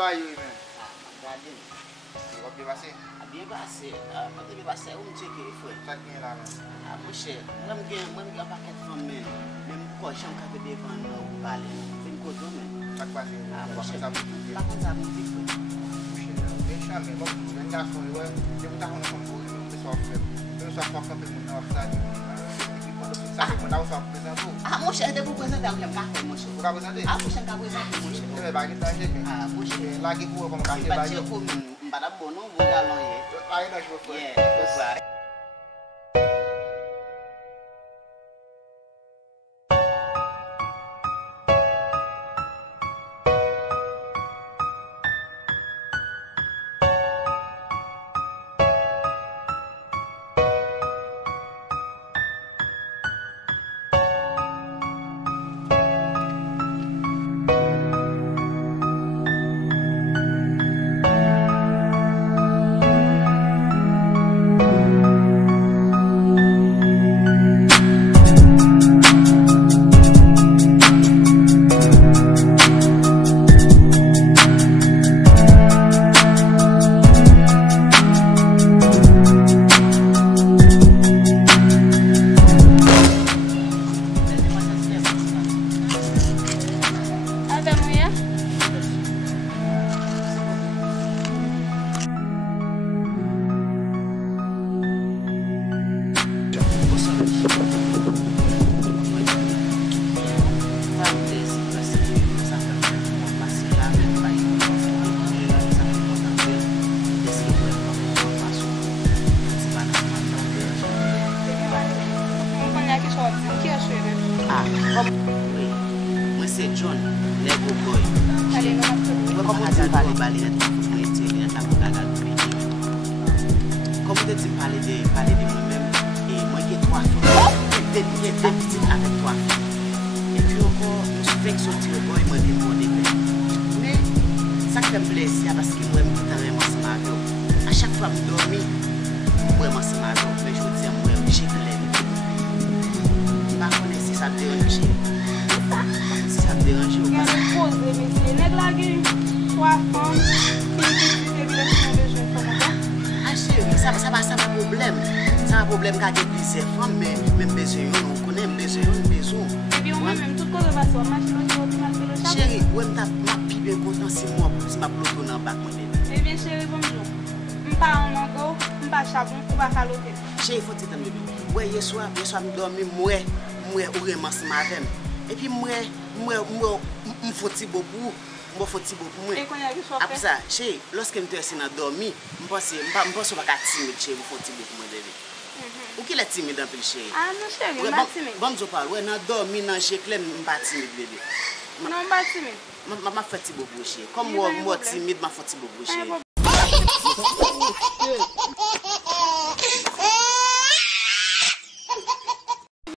va y même. Regardez. Il va bien passer. Bien passé. Quand il va passer, on me check il faut. Ça qui est là. Ah mon cher, moi je paquet de femmes même quand j'en capé devant nous parler. C'est une cause même. Ça passe. Ah mon cher. Ça Par contre ça me dit faut. Bien sûr, mais bon, les garçons, ouais, je vous t'en comme vous, je sois fait. Je sois fort comme mon ça. Ça c'est mon ça présenter. Ah mon cher, de vous présenter un café mon cher. Vous présenter? Ah mon cher, vous présenter mon cher. Je vais pas quitter. Ah, mon cher, là qui pour comme café ba je ko mbada bono bo galon ye. Aí nós vamos fazer. Yeah, me dormir moi ou remancer ma femme et puis moi me faut beaucoup moi après ça chez lorsque me suis dormi me pense pas timide chez me faut beaucoup moi bébé ou qui est timide dans le chez ah non chérie pas timide bon je parle ouais dans dormi dans chez clé me pas timide bébé non pas timide ma fait beaucoup chez comme moi timide ma faut beaucoup chez